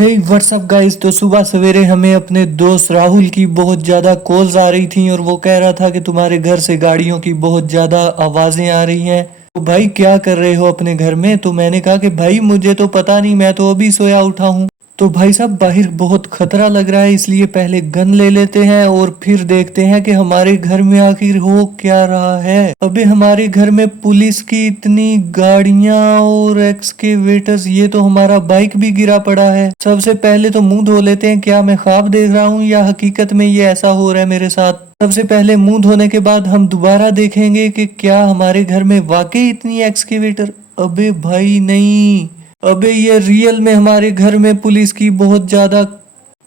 हे WhatsApp guys. तो सुबह सवेरे हमें अपने दोस्त राहुल की बहुत ज़्यादा कॉल्स आ रही थी और वो कह रहा था कि तुम्हारे घर से गाड़ियों की बहुत ज़्यादा आवाज़ें आ रही हैं। तो भाई क्या कर रहे हो अपने घर में? तो मैंने कहा कि भाई मुझे तो पता नहीं, मैं तो अभी सोया उठा हूँ। तो भाई साहब बाहर बहुत खतरा लग रहा है, इसलिए पहले गन ले लेते हैं और फिर देखते हैं कि हमारे घर में आखिर हो क्या रहा है। अबे हमारे घर में पुलिस की इतनी गाड़ियां और एक्सकेवेटर्स, ये तो हमारा बाइक भी गिरा पड़ा है। सबसे पहले तो मुंह धो लेते हैं, क्या मैं ख्वाब देख रहा हूँ या हकीकत में ये ऐसा हो रहा है मेरे साथ। सबसे पहले मुंह धोने के बाद हम दोबारा देखेंगे कि क्या हमारे घर में वाकई इतनी एक्सकेवेटर। अबे भाई नहीं, अबे ये रियल में हमारे घर में पुलिस की बहुत ज्यादा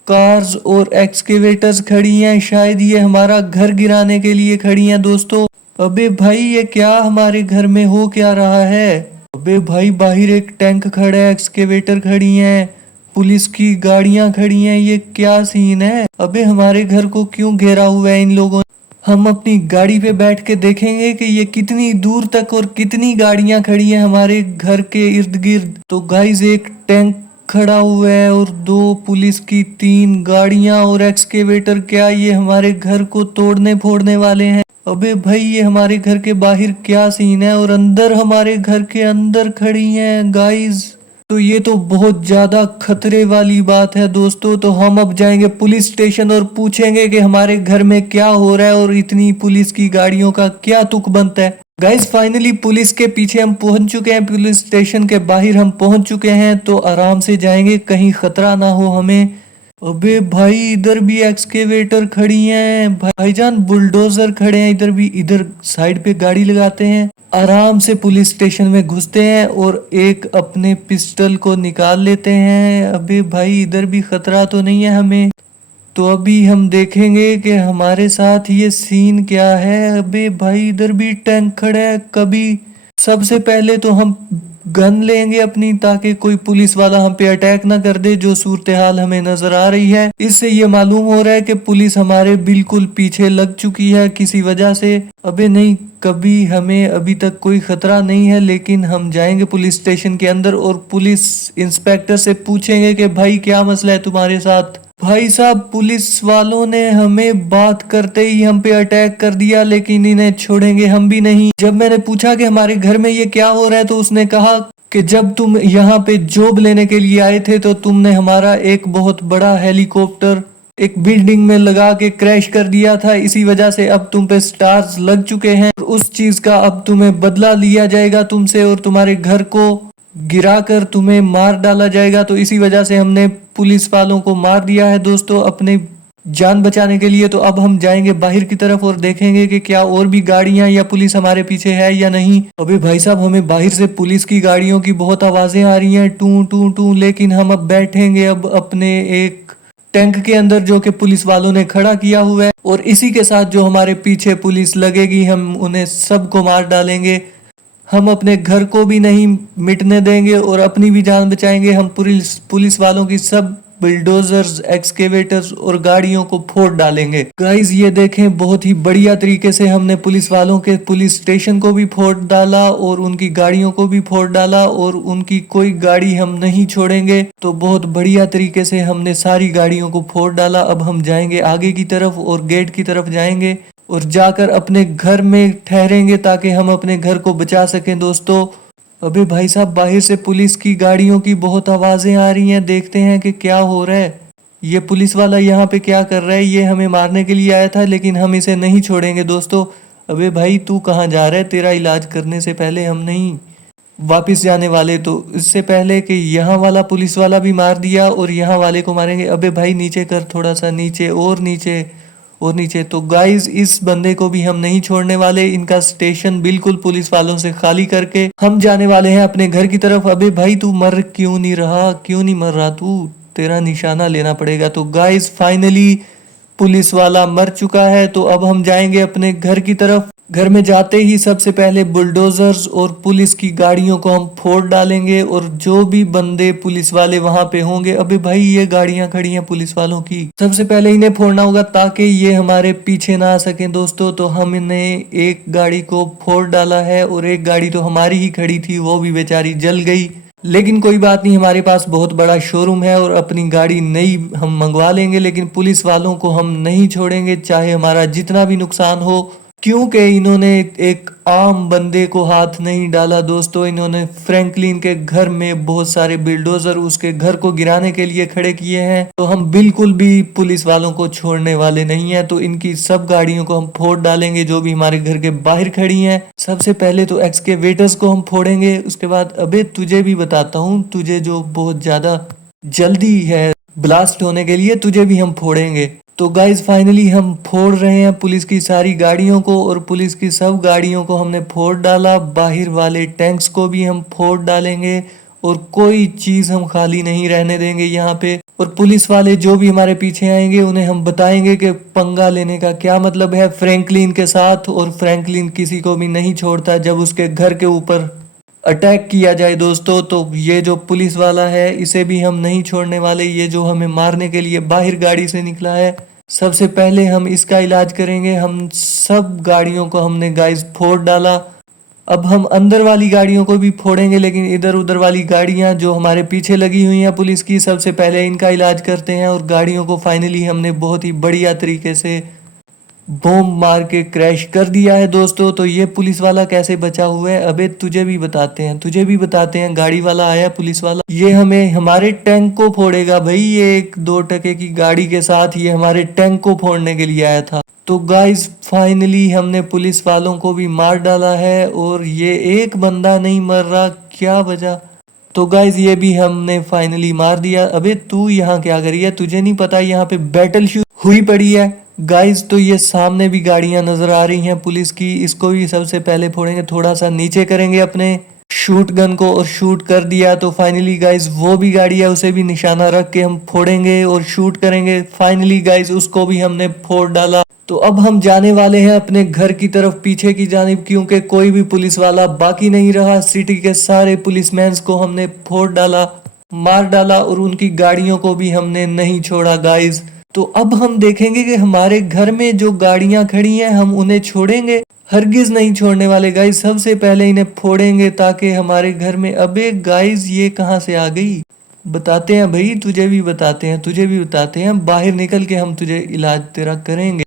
कार्स और एक्सकेवेटर्स खड़ी हैं। शायद ये हमारा घर गिराने के लिए खड़ी हैं दोस्तों। अबे भाई ये क्या हमारे घर में हो क्या रहा है? अबे भाई बाहर एक टैंक खड़ा है, एक्सकेवेटर खड़ी हैं, पुलिस की गाड़ियां खड़ी हैं, ये क्या सीन है? अबे हमारे घर को क्यों घेरा हुआ है इन लोगों ने? हम अपनी गाड़ी पे बैठ के देखेंगे कि ये कितनी दूर तक और कितनी गाड़ियां खड़ी हैं हमारे घर के इर्द गिर्द। तो गाइस एक टैंक खड़ा हुआ है और दो पुलिस की, तीन गाड़ियां और एक्सकेवेटर। क्या ये हमारे घर को तोड़ने फोड़ने वाले हैं? अबे भाई ये हमारे घर के बाहर क्या सीन है और अंदर हमारे घर के अंदर खड़ी हैं गाइस। तो ये तो बहुत ज्यादा खतरे वाली बात है दोस्तों। तो हम अब जाएंगे पुलिस स्टेशन और पूछेंगे कि हमारे घर में क्या हो रहा है और इतनी पुलिस की गाड़ियों का क्या तुक बनता है। गाइस फाइनली पुलिस के पीछे हम पहुंच चुके हैं, पुलिस स्टेशन के बाहर हम पहुंच चुके हैं। तो आराम से जाएंगे, कहीं खतरा ना हो हमें। अबे भाई इधर भी एक्सकेवेटर खड़ी हैं, भाईजान बुलडोजर खड़े हैं इधर भी। इधर साइड पे गाड़ी लगाते हैं, आराम से पुलिस स्टेशन में घुसते हैं और एक अपने पिस्टल को निकाल लेते हैं। अबे भाई इधर भी खतरा तो नहीं है हमें। तो अभी हम देखेंगे कि हमारे साथ ये सीन क्या है। अबे भाई इधर भी टैंक खड़ा है। कभी सबसे पहले तो हम गन लेंगे अपनी, ताकि कोई पुलिस वाला हम पे अटैक ना कर दे। जो सूरत हाल हमें नजर आ रही है, इससे ये मालूम हो रहा है कि पुलिस हमारे बिल्कुल पीछे लग चुकी है किसी वजह से। अबे नहीं, कभी हमें अभी तक कोई खतरा नहीं है, लेकिन हम जाएंगे पुलिस स्टेशन के अंदर और पुलिस इंस्पेक्टर से पूछेंगे कि भाई क्या मसला है तुम्हारे साथ। भाई साहब पुलिस वालों ने हमें बात करते ही हम पे अटैक कर दिया, लेकिन इन्हें छोड़ेंगे हम भी नहीं। जब मैंने पूछा कि हमारे घर में ये क्या हो रहा है, तो उसने कहा कि जब तुम यहाँ पे जॉब लेने के लिए आए थे तो तुमने हमारा एक बहुत बड़ा हेलीकॉप्टर एक बिल्डिंग में लगा के क्रैश कर दिया था। इसी वजह से अब तुम पे स्टार्स लग चुके हैं और उस चीज का अब तुम्हें बदला लिया जाएगा तुमसे, और तुम्हारे घर को गिराकर तुम्हें मार डाला जाएगा। तो इसी वजह से हमने पुलिस वालों को मार दिया है दोस्तों, अपनी जान बचाने के लिए। तो अब हम जाएंगे बाहर की तरफ और देखेंगे कि क्या और भी गाड़ियां या पुलिस हमारे पीछे है या नहीं। अभी भाई साहब हमें बाहर से पुलिस की गाड़ियों की बहुत आवाजें आ रही हैं, टू टू टू। लेकिन हम अब बैठेंगे अब अपने एक टैंक के अंदर जो कि पुलिस वालों ने खड़ा किया हुआ है, और इसी के साथ जो हमारे पीछे पुलिस लगेगी हम उन्हें सबको मार डालेंगे। हम अपने घर को भी नहीं मिटने देंगे और अपनी भी जान बचाएंगे। हम पुलिस पुलिस वालों की सब बिल्डोजर्स, एक्सकेवेटर्स और गाड़ियों को फोड़ डालेंगे। गाइस ये देखें, बहुत ही बढ़िया तरीके से हमने पुलिस वालों के पुलिस स्टेशन को भी फोड़ डाला और उनकी गाड़ियों को भी फोड़ डाला, और उनकी कोई गाड़ी हम नहीं छोड़ेंगे। तो बहुत बढ़िया तरीके से हमने सारी गाड़ियों को फोड़ डाला। अब हम जाएंगे आगे की तरफ और गेट की तरफ जाएंगे और जाकर अपने घर में ठहरेंगे, ताकि हम अपने घर को बचा सकें दोस्तों। अबे भाई साहब बाहर से पुलिस की गाड़ियों की बहुत आवाजें आ रही हैं, देखते हैं कि क्या हो रहा है। ये पुलिस वाला यहाँ पे क्या कर रहा है? ये हमें मारने के लिए आया था, लेकिन हम इसे नहीं छोड़ेंगे दोस्तों। अबे भाई तू कहाँ जा रहा है? तेरा इलाज करने से पहले हम नहीं वापिस जाने वाले। तो इससे पहले कि यहाँ वाला पुलिस वाला भी मार दिया और यहाँ वाले को मारेंगे। अबे भाई नीचे कर, थोड़ा सा नीचे और नीचे और नीचे। तो गाइस इस बंदे को भी हम नहीं छोड़ने वाले। इनका स्टेशन बिल्कुल पुलिस वालों से खाली करके हम जाने वाले हैं अपने घर की तरफ। अबे भाई तू मर क्यों नहीं रहा? क्यों नहीं मर रहा तू? तेरा निशाना लेना पड़ेगा। तो गाइस फाइनली पुलिस वाला मर चुका है। तो अब हम जाएंगे अपने घर की तरफ। घर में जाते ही सबसे पहले बुलडोजर्स और पुलिस की गाड़ियों को हम फोड़ डालेंगे, और जो भी बंदे पुलिस वाले वहां पे होंगे। अबे भाई ये गाड़ियां खड़ी हैं पुलिस वालों की, सबसे पहले इन्हें फोड़ना होगा ताकि ये हमारे पीछे ना आ सकें दोस्तों। तो हमने एक गाड़ी को फोड़ डाला है और एक गाड़ी तो हमारी ही खड़ी थी, वो भी बेचारी जल गई। लेकिन कोई बात नहीं, हमारे पास बहुत बड़ा शोरूम है और अपनी गाड़ी नई हम मंगवा लेंगे, लेकिन पुलिस वालों को हम नहीं छोड़ेंगे चाहे हमारा जितना भी नुकसान हो, क्योंकि इन्होंने एक आम बंदे को हाथ नहीं डाला दोस्तों। इन्होंने फ्रैंकलिन के घर में बहुत सारे बिल्डोजर उसके घर को गिराने के लिए खड़े किए हैं, तो हम बिल्कुल भी पुलिस वालों को छोड़ने वाले नहीं हैं। तो इनकी सब गाड़ियों को हम फोड़ डालेंगे जो भी हमारे घर के बाहर खड़ी हैं। सबसे पहले तो एक्सकेवेटर्स को हम फोड़ेंगे, उसके बाद अबे तुझे भी बताता हूँ, तुझे जो बहुत ज्यादा जल्दी है ब्लास्ट होने के लिए, तुझे भी हम फोड़ेंगे। तो गाइज फाइनली हम फोड़ रहे हैं पुलिस की सारी गाड़ियों को, और पुलिस की सब गाड़ियों को हमने फोड़ डाला। बाहर वाले टैंक्स को भी हम फोड़ डालेंगे और कोई चीज हम खाली नहीं रहने देंगे यहाँ पे। और पुलिस वाले जो भी हमारे पीछे आएंगे उन्हें हम बताएंगे कि पंगा लेने का क्या मतलब है फ्रैंकलिन के साथ, और फ्रैंकलिन किसी को भी नहीं छोड़ता जब उसके घर के ऊपर अटैक किया जाए दोस्तों। तो ये जो पुलिस वाला है इसे भी हम नहीं छोड़ने वाले, ये जो हमें मारने के लिए बाहर गाड़ी से निकला है। सबसे पहले हम इसका इलाज करेंगे। हम सब गाड़ियों को हमने गाइस फोड़ डाला, अब हम अंदर वाली गाड़ियों को भी फोड़ेंगे, लेकिन इधर उधर वाली गाड़ियां जो हमारे पीछे लगी हुई हैं पुलिस की, सबसे पहले इनका इलाज करते हैं। और गाड़ियों को फाइनली हमने बहुत ही बढ़िया तरीके से बॉम्ब मार के क्रैश कर दिया है दोस्तों। तो ये पुलिस वाला कैसे बचा हुआ है अबे तुझे भी बताते हैं, तुझे भी बताते हैं। गाड़ी वाला आया पुलिस वाला, ये हमें हमारे टैंक को फोड़ेगा भाई। ये एक 2 टके की गाड़ी के साथ ये हमारे टैंक को फोड़ने के लिए आया था। तो गाइस फाइनली हमने पुलिस वालों को भी मार डाला है, और ये एक बंदा नहीं मर रहा, क्या वजह। तो गाइज ये भी हमने फाइनली मार दिया। अबे तू यहाँ क्या करी है, तुझे नहीं पता यहाँ पे बैटल शूट हुई पड़ी है गाइज। तो ये सामने भी गाड़ियां नजर आ रही हैं पुलिस की, इसको भी सबसे पहले फोड़ेंगे। थोड़ा सा नीचे करेंगे अपने शूट गन को, और शूट कर दिया। तो फाइनली गाइज वो भी गाड़ी है, उसे भी निशाना रख के हम फोड़ेंगे और शूट करेंगे। फाइनली गाइज उसको भी हमने फोड़ डाला। तो अब हम जाने वाले हैं अपने घर की तरफ पीछे की जानिब, क्योंकि कोई भी पुलिस वाला बाकी नहीं रहा। सिटी के सारे पुलिसमैन को हमने फोड़ डाला, मार डाला, और उनकी गाड़ियों को भी हमने नहीं छोड़ा गाइज। तो अब हम देखेंगे कि हमारे घर में जो गाड़ियां खड़ी हैं हम उन्हें छोड़ेंगे, हरगिज नहीं छोड़ने वाले गाइज। सबसे पहले इन्हें फोड़ेंगे ताकि हमारे घर में, अबे गाइज ये कहाँ से आ गई, बताते हैं भाई, तुझे भी बताते हैं, तुझे भी बताते हैं। बाहर निकल के हम तुझे इलाज तेरा करेंगे।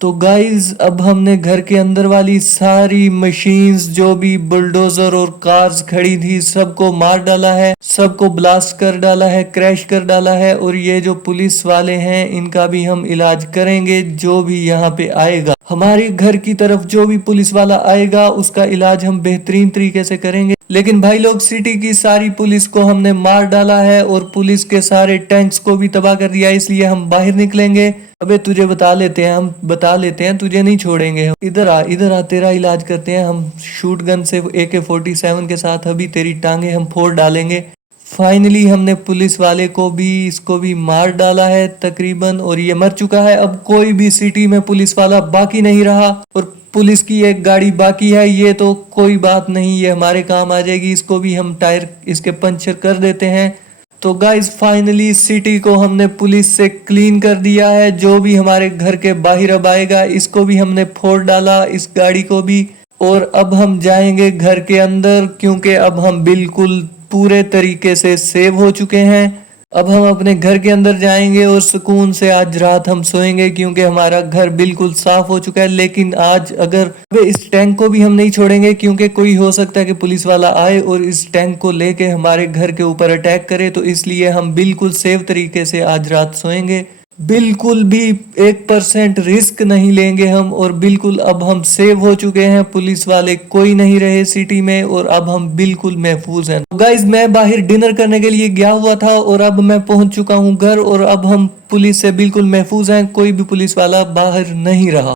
तो गाइज अब हमने घर के अंदर वाली सारी मशीन्स जो भी बुलडोजर और कार्स खड़ी थी सबको मार डाला है, सबको ब्लास्ट कर डाला है, क्रैश कर डाला है। और ये जो पुलिस वाले हैं इनका भी हम इलाज करेंगे। जो भी यहाँ पे आएगा हमारे घर की तरफ, जो भी पुलिस वाला आएगा उसका इलाज हम बेहतरीन तरीके से करेंगे। लेकिन भाई लोग सिटी की सारी पुलिस को हमने मार डाला है और पुलिस के सारे टैंक्स को भी तबाह कर दिया, इसलिए हम बाहर निकलेंगे। अबे तुझे बता लेते हैं, हम बता लेते हैं, तुझे नहीं छोड़ेंगे हम। इधर आ, इधर आ, तेरा इलाज करते हैं हम शूट गन से AK-47 के साथ। अभी तेरी टांगे हम फोड़ डालेंगे। फाइनली हमने पुलिस वाले को भी, इसको भी मार डाला है तकरीबन, और ये मर चुका है। अब कोई भी सिटी में पुलिस वाला बाकी नहीं रहा, और पुलिस की एक गाड़ी बाकी है। ये तो कोई बात नहीं, ये हमारे काम आ जाएगी। इसको भी हम टायर इसके पंचर कर देते हैं। तो गाइज फाइनली सिटी को हमने पुलिस से क्लीन कर दिया है। जो भी हमारे घर के बाहर अब आएगा इसको भी हमने फोड़ डाला, इस गाड़ी को भी। और अब हम जाएंगे घर के अंदर, क्योंकि अब हम बिल्कुल पूरे तरीके से सेव हो चुके हैं। अब हम अपने घर के अंदर जाएंगे और सुकून से आज रात हम सोएंगे, क्योंकि हमारा घर बिल्कुल साफ हो चुका है। लेकिन आज अगर इस टैंक को भी हम नहीं छोड़ेंगे, क्योंकि कोई हो सकता है कि पुलिस वाला आए और इस टैंक को लेके हमारे घर के ऊपर अटैक करे। तो इसलिए हम बिल्कुल सेफ तरीके से आज रात सोएंगे, बिल्कुल भी 1% रिस्क नहीं लेंगे हम। और बिल्कुल अब हम सेव हो चुके हैं, पुलिस वाले कोई नहीं रहे सिटी में, और अब हम बिल्कुल महफूज हैं। तो गाइज मैं बाहर डिनर करने के लिए गया हुआ था और अब मैं पहुंच चुका हूं घर, और अब हम पुलिस से बिल्कुल महफूज हैं, कोई भी पुलिस वाला बाहर नहीं रहा।